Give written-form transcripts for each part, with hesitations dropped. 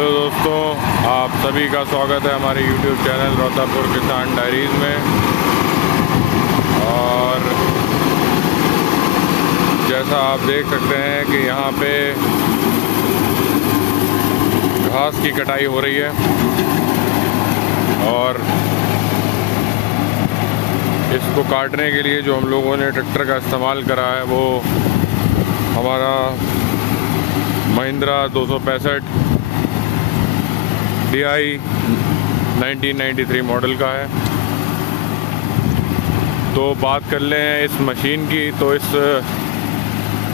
Hello दोस्तों, आप सभी का स्वागत है हमारे YouTube चैनल रोहतापुर किसान डायरीज़ में। और जैसा आप देख सकते हैं कि यहाँ पे घास की कटाई हो रही है और इसको काटने के लिए जो हम लोगों ने ट्रैक्टर का इस्तेमाल करा है वो हमारा महिंद्रा 265 DI 1993 मॉडल का है। तो बात कर लें इस मशीन की, तो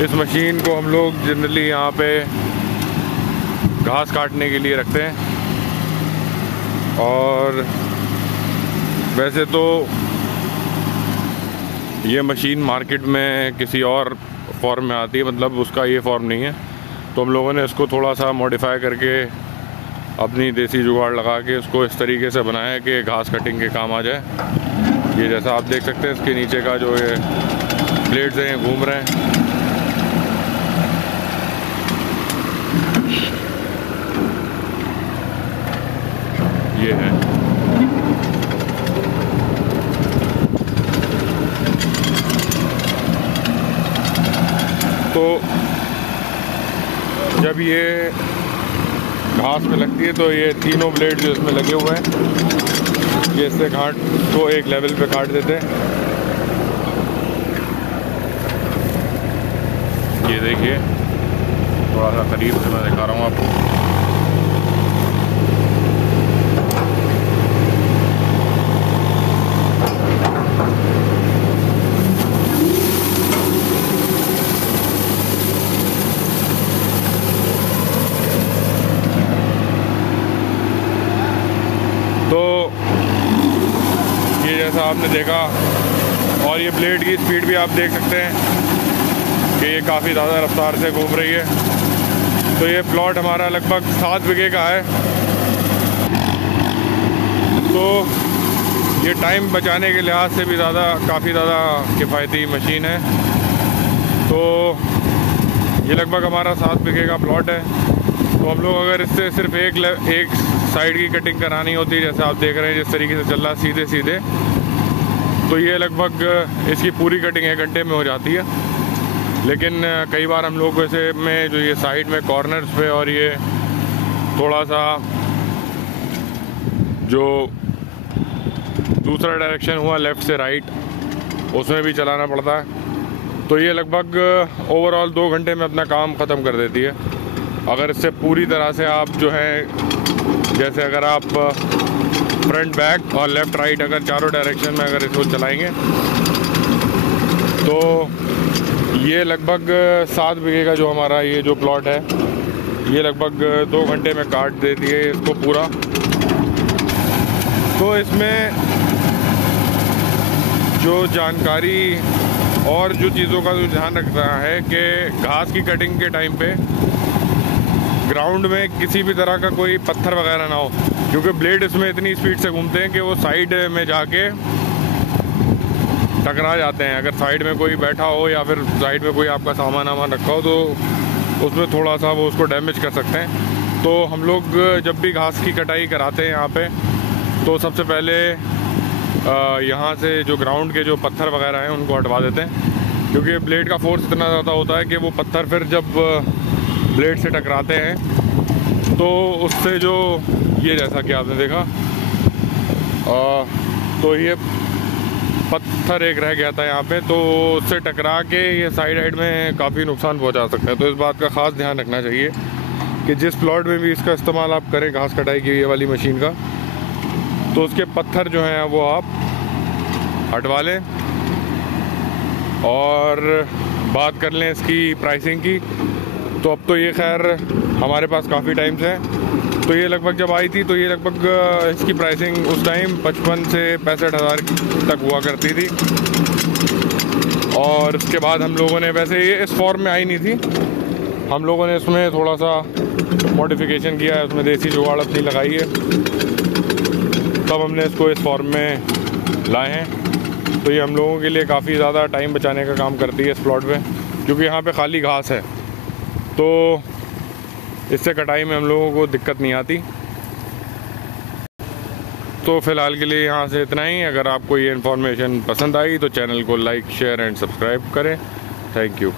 इस मशीन को हम लोग जनरली यहाँ पे घास काटने के लिए रखते हैं। और वैसे तो ये मशीन मार्केट में किसी और फॉर्म में आती है, मतलब उसका ये फॉर्म नहीं है। तो हम लोगों ने इसको थोड़ा सा मॉडिफाई करके अपनी देसी जुगाड़ लगा के उसको इस तरीके से बनाया है कि घास कटिंग के काम आ जाए। ये जैसा आप देख सकते हैं, इसके नीचे का जो ये ब्लेड्स हैं घूम रहे हैं। ये है तो जब ये घास में लगती है तो ये तीनों ब्लेड जो इसमें लगे हुए हैं ये इससे घाट को एक लेवल पे काट देते हैं। ये देखिए, थोड़ा सा करीब से मैं दिखा रहा हूँ आपको। तो ये जैसा आपने देखा, और ये ब्लेड की स्पीड भी आप देख सकते हैं कि ये काफ़ी ज़्यादा रफ्तार से घूम रही है। तो ये प्लॉट हमारा लगभग 7 बीघे का है। तो ये टाइम बचाने के लिहाज से भी काफ़ी ज़्यादा किफ़ायती मशीन है। तो ये लगभग हमारा 7 बीघे का प्लॉट है। तो हम लोग अगर इससे सिर्फ एक साइड की कटिंग करानी होती है, जैसे आप देख रहे हैं जिस तरीके से चल रहा है सीधे, तो ये लगभग इसकी पूरी कटिंग 1 घंटे में हो जाती है। लेकिन कई बार हम लोग वैसे में जो ये साइड में कॉर्नर्स पे और ये थोड़ा सा जो दूसरा डायरेक्शन हुआ लेफ़्ट से राइट, उसमें भी चलाना पड़ता है। तो ये लगभग ओवरऑल 2 घंटे में अपना काम ख़त्म कर देती है। अगर इससे पूरी तरह से आप जो है, जैसे अगर आप फ्रंट बैक और लेफ़्ट राइट अगर चारों डायरेक्शन में अगर इसको चलाएंगे तो ये लगभग 7 बीघे का जो हमारा ये जो प्लॉट है ये लगभग 2 घंटे में काट देती है इसको पूरा। तो इसमें जो जानकारी और जो चीज़ों का जो ध्यान रखना है कि घास की कटिंग के टाइम पे ग्राउंड में किसी भी तरह का कोई पत्थर वगैरह ना हो, क्योंकि ब्लेड इसमें इतनी स्पीड से घूमते हैं कि वो साइड में जाके टकरा जाते हैं। अगर साइड में कोई बैठा हो या फिर साइड में कोई आपका सामान रखा हो तो उसमें थोड़ा सा वो उसको डैमेज कर सकते हैं। तो हम लोग जब भी घास की कटाई कराते हैं यहाँ पे, तो सबसे पहले यहाँ से जो ग्राउंड के जो पत्थर वगैरह हैं उनको हटवा देते हैं, क्योंकि ब्लेड का फोर्स इतना ज़्यादा होता है कि वो पत्थर फिर जब ब्लेड से टकराते हैं तो उससे जो ये जैसा कि आपने देखा तो ये पत्थर एक रह गया था यहाँ पे, तो उससे टकरा के ये साइड में काफ़ी नुकसान पहुँचा सकता है। तो इस बात का ख़ास ध्यान रखना चाहिए कि जिस प्लॉट में भी इसका इस्तेमाल आप करें घास कटाई की ये वाली मशीन का, तो उसके पत्थर जो हैं वो आप हटवा लें। और बात कर लें इसकी प्राइसिंग की, तो अब तो ये खैर हमारे पास काफ़ी टाइम से है। तो ये लगभग जब आई थी तो ये लगभग इसकी प्राइसिंग उस टाइम 55 से 65 हज़ार तक हुआ करती थी। और उसके बाद हम लोगों ने, वैसे ये इस फॉर्म में आई नहीं थी, हम लोगों ने इसमें थोड़ा सा मॉडिफिकेशन किया है, उसमें देसी जुगाड़ अपनी लगाई है, तब हमने इसको इस फॉर्म में लाए हैं। तो ये हम लोगों के लिए काफ़ी ज़्यादा टाइम बचाने का काम करती है इस प्लॉट पे, क्योंकि यहाँ पे खाली घास है। तो इससे कटाई में हम लोगों को दिक्कत नहीं आती। तो फ़िलहाल के लिए यहाँ से इतना ही। अगर आपको ये इन्फॉर्मेशन पसंद आई तो चैनल को लाइक, शेयर एंड सब्सक्राइब करें। Thank you.